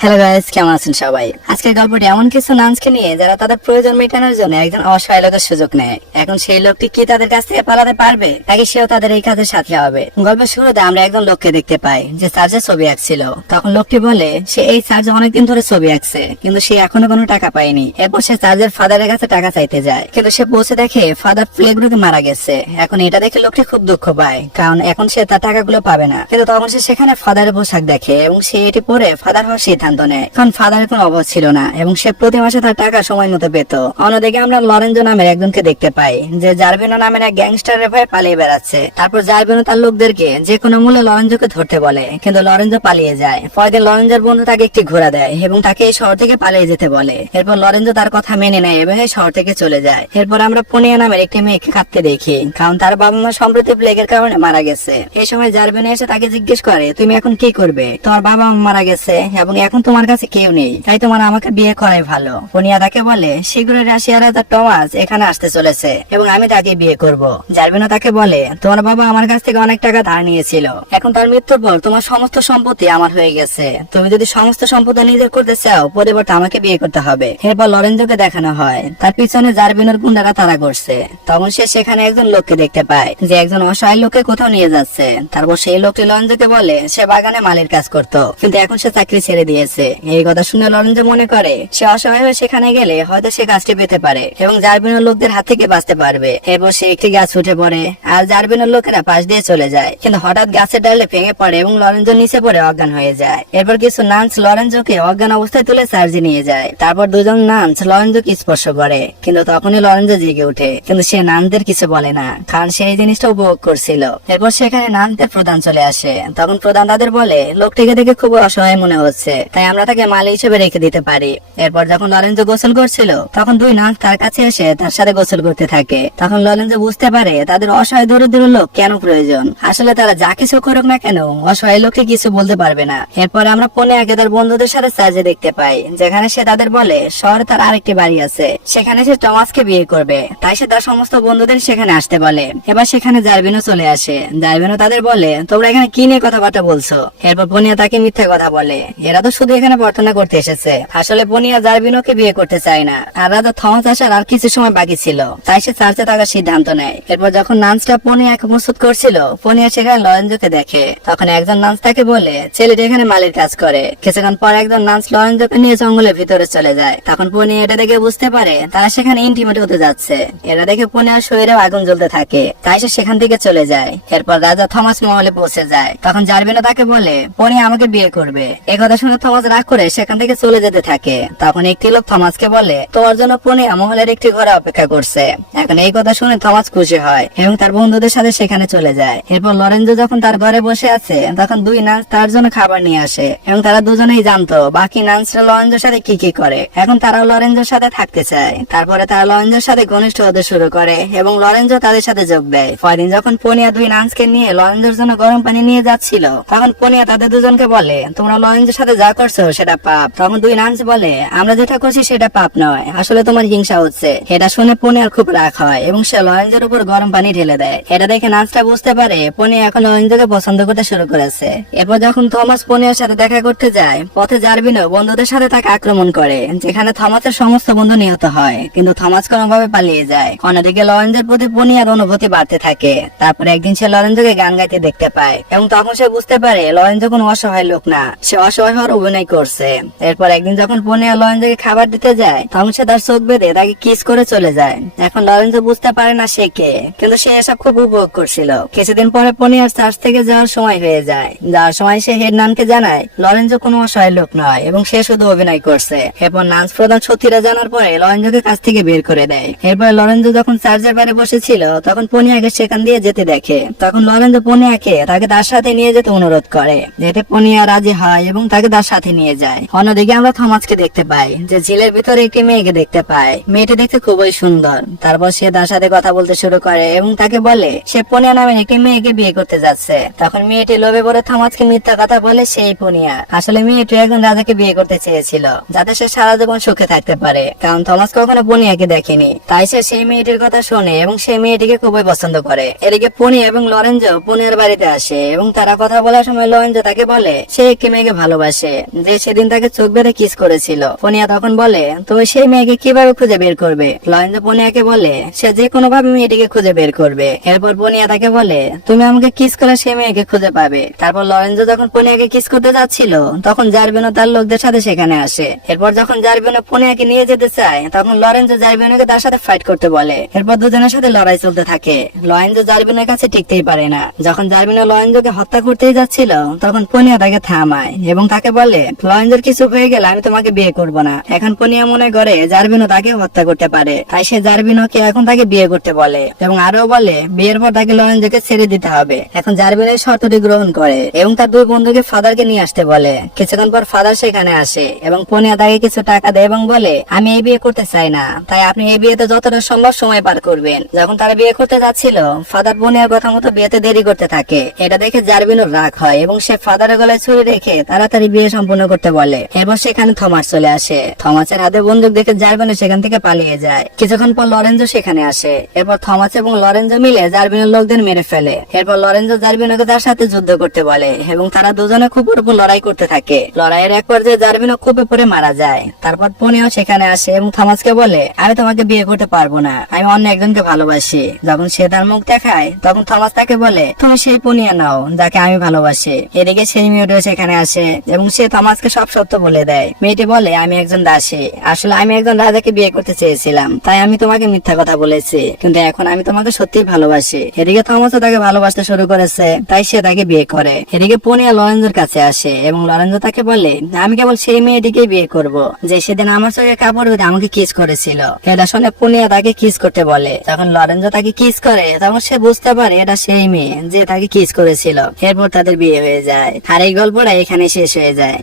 Hello guys, কেমন আছেন সবাই? আজকের গল্পটি এমন কিছু নান্সকে নিয়ে যারা তাদের প্রয়োজন মেটানোর জন্য একজন অসহায় লোকের সুযোগ নেয়। এখন সেই লোকটি কি তাদের কাছ থেকে পালাতে পারবে, নাকি সেও তাদের এই কাজের সাথী হবে? গল্পের শুরুতে আমরা একজন লোককে দেখতে পাই যে চার্চে ছবি আঁকছিল। তখন লোকটি বলে সে এই চার্চে অনেকদিন ধরে ছবি আঁকছে, কিন্তু সে এখনো কোনো টাকা পায়নি। এরপর সে চার্চের ফাদারের কাছে টাকা চাইতে যায়, কিন্তু সে পৌঁছে দেখে ফাদার প্লেগ রোগে মারা গেছে। এখন এটা দেখে লোকটি খুব দুঃখ পায়, কারণ এখন সে তার টাকাগুলো পাবে না। কিন্তু তখন সে সেখানে ফাদারের পোশাক দেখে এবং সে এটি পরে ফাদার হওয়ার সিদ্ধান্ত নেয়। কারণ ফাদারের কোনো অভাব ছিল না এবং সে প্রতি মাসে তার টাকা সময় মতো পেত। অন্যদিকে আমরা লরেঞ্জো নামের একজনকে দেখতে পাই যে জার্ভিনো নামের এক গ্যাংস্টারের ভয়ে পালিয়ে বেড়াচ্ছে। তারপর জার্ভিনো তার লোকদেরকে যে কোনো মূল্যে লরেঞ্জোকে ধরতে বলে, কিন্তু লরেঞ্জো পালিয়ে যায়। পরদিন লরেঞ্জোর বন্ধু তাকে একটি ঘোড়া দেয় এবং তাকে এই শহর থেকে পালিয়ে যেতে বলে। এরপর লরেঞ্জো তার কথা মেনে নেয় এবং এই শহর থেকে চলে যায়। এরপর আমরা পোনিয়া নামের একটি মেয়েকে কাঁদতে দেখি, কারণ তার বাবা মা সম্প্রতি প্লেগের কারণে মারা গেছে। এই সময় জার্ভিনো এসে তাকে জিজ্ঞেস করে, তুমি এখন কি করবে? তোমার বাবা মা মারা গেছে এবং এখন তোমার কাছে কেউ নেই, তাই তোমার আমাকে বিয়ে করাই ভালো। পোনিয়া তাকে বলে শীঘ্রই রাশিয়ার রাজা টমাস এখানে আসতে চলেছে এবং আমি তাকে বিয়ে করব। জার্ভিনো তাকে বলে, তোমার বাবা আমার কাছ থেকে অনেক টাকা ধার নিয়েছিল, এখন তার মৃত্যুর পর তোমার সমস্ত সম্পত্তি আমার হয়ে গেছে। তুমি যদি সমস্ত সম্পত্তি নিজের করতে চাও, পরিবর্তে আমাকে বিয়ে করতে হবে। এরপর লরেঞ্জোকে দেখানো হয় তার পিছনে জার্ভিনোর গুন্ডারা তাড়া করছে। তখন সে সেখানে একজন লোককে দেখতে পায় যে একজন অসহায় লোককে কোথাও নিয়ে যাচ্ছে। তারপর সেই লোকটি লরেঞ্জোকে বলে সে বাগানে মালির কাজ করতো, কিন্তু এখন সে চাকরি ছেড়ে দিয়েছে। এই কথা শুনে লরেঞ্জো মনে করে সে অসহায় হয়ে সেখানে গেলে হয়তো সে কাজটি পেতে পারে এবং জার্ভিনোর লোকদের হাত থেকে বাঁচতে পারবে। এরপর সে একটি গাছ উঠে পড়ে আর জার্ভিনোর লোকেরা পাশ দিয়ে চলে যায়, কিন্তু হঠাৎ গাছের ডালে ভেঙে পড়ে এবং লরেঞ্জো নিচে পড়ে অজ্ঞান হয়ে যায়। এরপর কিছু নান্স লরেঞ্জোকে অজ্ঞান অবস্থায় তুলে চার্জে নিয়ে যায়। তারপর দুজন নান্স লরেঞ্জোকে স্পর্শ করে, কিন্তু তখনই লরেঞ্জো জেগে ওঠে, কিন্তু সে নান্সদের কিছু বলে না, কারণ সে এই জিনিসটা উপভোগ করছিল। এরপর সেখানে নান্সদের প্রধান চলে আসে। তখন প্রধান তাদের বলে লোকটিকে দেখে খুব অসহায় মনে হচ্ছে, তাই আমরা তাকে মালি হিসেবে রেখে দিতে পারি। এরপর যখন লরেঞ্জো গোসল করছিল, তখন দুই নান্স তার কাছে এসে তার সাথে গোসল করতে থাকে। তখন লরেঞ্জো বুঝতে পারে তাদের অসহায় দরিদ্র লোক কেন প্রয়োজন। আসলে তারা যা কিছু করুক না কেন, অসহায় লোককে কিছু বলতে পারবে না। এরপর আমরা পোনিয়াকে তার বন্ধুদের সাথে চার্জে দেখতে পাই, যেখানে সে তাদের বলে শহরে তার আরেকটি বাড়ি আছে, সেখানে সে টমাসকে বিয়ে করবে। তাই সে তার সমস্ত বন্ধুদের সেখানে আসতে বলে। এবার সেখানে জার্ভিনো চলে আসে। জার্ভিনো তাদের বলে তোমরা এখানে কি নিয়ে কথাবার্তা বলছো? এরপর পোনিয়া তাকে মিথ্যা কথা বলে, এরা তো শুধু এখানে প্রার্থনা করতে এসেছে। আসলে পোনিয়া জার্ভিনোকে বিয়ে করতে চায় না, আর রাজা থমাস আসার আর কিছু সময় বাকি ছিল, তাই সে চার্চে থাকার সিদ্ধান্ত নেয়। এরপর যখন নান্সটা পোনিয়াকে প্রস্তুত করছিল, পোনিয়া সেখানে লরেঞ্জোকে দেখে। তখন একজন নান্স তাকে বলে ছেলেটি এখানে মালির কাজ করে। কিছুক্ষণ পর একজন নান্স লরেঞ্জোকে নিয়ে জঙ্গলের ভিতরে চলে যায়। তখন পোনিয়া এটা দেখে বুঝতে পারে তারা সেখানে ইন্টিমেট হতে যাচ্ছে। এরা দেখে পোনিয়ার শরীরে আগুন জ্বলতে থাকে, তাই সে সেখান থেকে চলে যায়। এরপর রাজা থমাস মহলে পৌঁছে যায়। তখন জার্ভিনো তাকে বলে পোনিয়া আমাকে বিয়ে করবে। এই কথা শুনে থমাস রাগ করে সেখান থেকে চলে যেতে থাকে। তখন একটি লোক থমাসকে বলে তোমার জন্য পোনিয়া মহলের একটি ঘরে অপেক্ষা করছে। এখন এই কথা শুনে থমাস খুশি হয় এবং তার বন্ধুদের সাথে সেখানে চলে যায়। এরপর লরেঞ্জো যখন তার ঘরে বসে আছে, তখন দুই নান্স তার জন্য খাবার নিয়ে আসে এবং তারা দুজনেই জানতো বাকি নান্সরা লরেঞ্জোর সাথে কি কি করে। এখন তারাও লরেঞ্জোর সাথে থাকতে চায়। তারপরে তারা লরেঞ্জোর সাথে ঘনিষ্ঠ হতে শুরু করে এবং লরেঞ্জো তাদের সাথে যোগ দেয়। পরদিন যখন পোনিয়া দুই নান্সকে নিয়ে লরেঞ্জোর জন্য গরম পানি নিয়ে যাচ্ছিল, তখন পোনিয়া তাদের দুজনকে বলে তোমরা লরেঞ্জোর সাথে যা করছো সেটা পাপ। তখন দুই নান্স বলে আমরা যেটা করছি সেটা পাপ নয়, আসলে তোমার হিংসা হচ্ছে। এটা শুনে পোনিয়ার খুব রাগ হয় এবং সে লরেঞ্জোর উপর গরম পানি ঢেলে দেয়। এটা দেখে নান্সটা বুঝতে পারে পোনিয়া এখন লরেঞ্জোকে পছন্দ করতে শুরু করেছে। এরপর যখন থমাস পোনিয়ার সাথে দেখা করতে যায়, পথে জার্ভিনো বন্ধুদের সাথে তাকে আক্রমণ করে, যেখানে থমাসের সমস্ত বন্ধু নিহত হয়, কিন্তু থমাস কোনোভাবে পালিয়ে যায়। অন্যদিকে লরেঞ্জোর প্রতি পোনিয়ার অনুভূতি বাড়তে থাকে। তারপরে একদিন সে লরেঞ্জোকে গান গাইতে দেখতে পায় এবং তখন সে বুঝতে পারে লরেঞ্জো কোনো অসহায় লোক না, সে অসহায় হওয়ার অভিনয় করছে। এরপর একদিন যখন পোনিয়া লরেঞ্জোকে খাবার দিতে যায়, তখন সে তার চোখ বেঁধে তাকে কিস করে চলে যায়। এখন লরেঞ্জো বুঝতে পারে না সে কে, কিন্তু সে এসব খুব উপভোগ করছিল। কিছুদিন পরে পোনিয়ার চার্চ থেকে যাওয়ার সময় হয়ে যায়। যাওয়ার সময় সে হেড নানকে জানায় লরেঞ্জো কোনো অসহায় লোক নয় এবং সে শুধু অভিনয় করছে। এরপর নান্স প্রধান সত্যিটা জানার পরে লরেঞ্জোকে কাছ থেকে বের করে দেয়। এরপর লরেঞ্জো যখন চার্চের বাইরে বসেছিল, তখন পোনিয়াকে সেখান দিয়ে যেতে দেখে। তখন লরেঞ্জো পোনিয়াকে তাকে তার সাথে নিয়ে যেতে অনুরোধ করে, যেতে পোনিয়া রাজি হয় এবং তাকে তার সাথে নিয়ে যায়। অন্যদিকে আমরা থমাসকে দেখতে পাই যে ঝিলের ভিতরে একটি মেয়েকে দেখতে পায়। মেয়েটি দেখতে খুবই সুন্দর। তারপর সে তার সাথে কথা বলতে শুরু করে এবং তাকে বলে সে পোনিয়া নামের একটি মেয়েকে বিয়ে করতে যাচ্ছে। তখন মেয়েটি লোভে পড়ে থমাসকে মিথ্যা কথা বলে সেই পোনিয়া। আসলে মেয়েটি একজন রাজাকে বিয়ে করতে চেয়েছিল, যাতে সে সারা জীবন সুখে থাকতে পারে, কারণ থমাস কখনো পোনিয়াকে দেখেনি। তাই সে সেই মেয়েটির কথা শোনে এবং সেই মেয়েটিকে খুবই পছন্দ করে। এদিকে পোনিয়া এবং লরেঞ্জো পোনিয়ার বাড়িতে আসে এবং তারা কথা বলার সময় লরেঞ্জো তাকে বলে সে একটি মেয়েকে ভালোবাসে যে সেদিন তাকে চোখ বেঁধে কিস করেছিল। পনিয়া তখন বলে, তুমি সেই মেয়েকে কিভাবে খুঁজে বের করবে? লরেঞ্জো পনিয়াকে বলে, সে যে কোনো ভাবে মেয়েটিকে খুঁজে বের করবে। এরপর পনিয়া তাকে বলে, তুমি আমাকে কিস করে সেই মেয়েকে খুঁজে পাবে। তারপর লরেঞ্জো যখন পনিয়াকে কিস করতে যাচ্ছিল তখন জারবিনো তার লোকদের সাথে সেখানে আসে। এরপর যখন জারবিনো পনিয়াকে নিয়ে যেতে চায় তখন লরেঞ্জো জারবিনোকে তার সাথে ফাইট করতে বলে। এরপর দুজনের সাথে লড়াই চলতে থাকে। লরেঞ্জো জারবিনোর কাছে টিকতেই পারে না। যখন জারবিনো লরেঞ্জোকে হত্যা করতেই যাচ্ছিল তখন পনিয়া তাকে থামায় এবং তাকে বলে, লরেঞ্জোর কিছু হয়ে গেলে আমি তোমাকে বিয়ে করব না। এখন পনিয়া মনে করে জারবিনো তাকে হত্যা করতে পারে, তাই সে জারবিনোকে এখন তাকে বিয়ে করতে বলে এবং আরো বলে বিয়ের পর তাকে লরেঞ্জোকে ছেড়ে দিতে হবে। এখন জারবিনো এই শর্তটি গ্রহণ করে এবং তার দুই বন্ধুকে ফাদারকে নিয়ে আসতে বলে। কিছুক্ষণ পর ফাদার সেখানে আসে এবং পনিয়া তাকে কিছু টাকা দেয় এবং বলে, আমি এই বিয়ে করতে চাই না, তাই আপনি এই বিয়েতে যতটা সম্ভব সময় পার করবেন। যখন তারা বিয়ে করতে যাচ্ছিল ফাদার পনিয়ার কথা মতো বিয়েতে দেরি করতে থাকে। এটা দেখে জারবিনোর রাগ হয় এবং সে ফাদারের গলায় ছুরি রেখে তাড়াতাড়ি বিয়ে সম্পূর্ণ করতে বলে। এরপর সেখানে থমাস চলে আসে। থমাসের হাতে বন্দুক দেখে জারবিনো সেখান থেকে পালিয়ে যায়। কিছুক্ষণ পর লরেঞ্জো সেখানে আসে। এরপর থমাস এবং লরেঞ্জো মিলে জারবিনোর লোকদের মেরে ফেলে। এরপর লরেঞ্জো জারবিনোকে তার সাথে যুদ্ধ করতে বলে এবং তারা দুজনে খুবের উপর লড়াই করতে থাকে। লড়াইয়ের এক পর্যায়ে জারবিনো খুবে পড়ে মারা যায়। তারপর পনিয়াও সেখানে আসে এবং থমাসকে বলে, আমি তোমাকে বিয়ে করতে পারবো না, আমি অন্য একজনকে ভালোবাসি। যখন সে তার মুখ দেখায় তখন থমাস তাকে বলে, তুমি সেই পনিয়া নাও যাকে আমি ভালোবাসি। এদিকে সেই মেয়েটিও সেখানে আসে এবং সে থমাসকে সব সত্য বলে দেয়। মেয়েটি বলে, আমি একজন দাসী, আসলে আমি একজন রাজাকে বিয়ে করতে চেয়েছিলাম, তাই আমি তোমাকে মিথ্যা কথা বলেছি, কিন্তু এখন আমি তোমাকে সত্যিই ভালোবাসি। এদিকে থমাসও তাকে ভালোবাসতে শুরু করেছে, তাই সে তাকে বিয়ে করে। এদিকে পনিয়া লরেঞ্জোর কাছে আসে এবং লরেঞ্জো তাকে বলে, আমি কেবল সেই মেয়েটিকে বিয়ে করব যে সেদিন আমার চোখে কাপড় বেঁধে আমাকে কিস করেছিল। এটা শুনে পনিয়া তাকে কিস করতে বলে। যখন লরেঞ্জো তাকে কিস করে তখন সে বুঝতে পারে এটা সেই মেয়ে যে তাকে কিস করেছিল। এরপর তাদের বিয়ে হয়ে যায়। আর এই গল্পটা এখানে শেষ হয়ে যায়।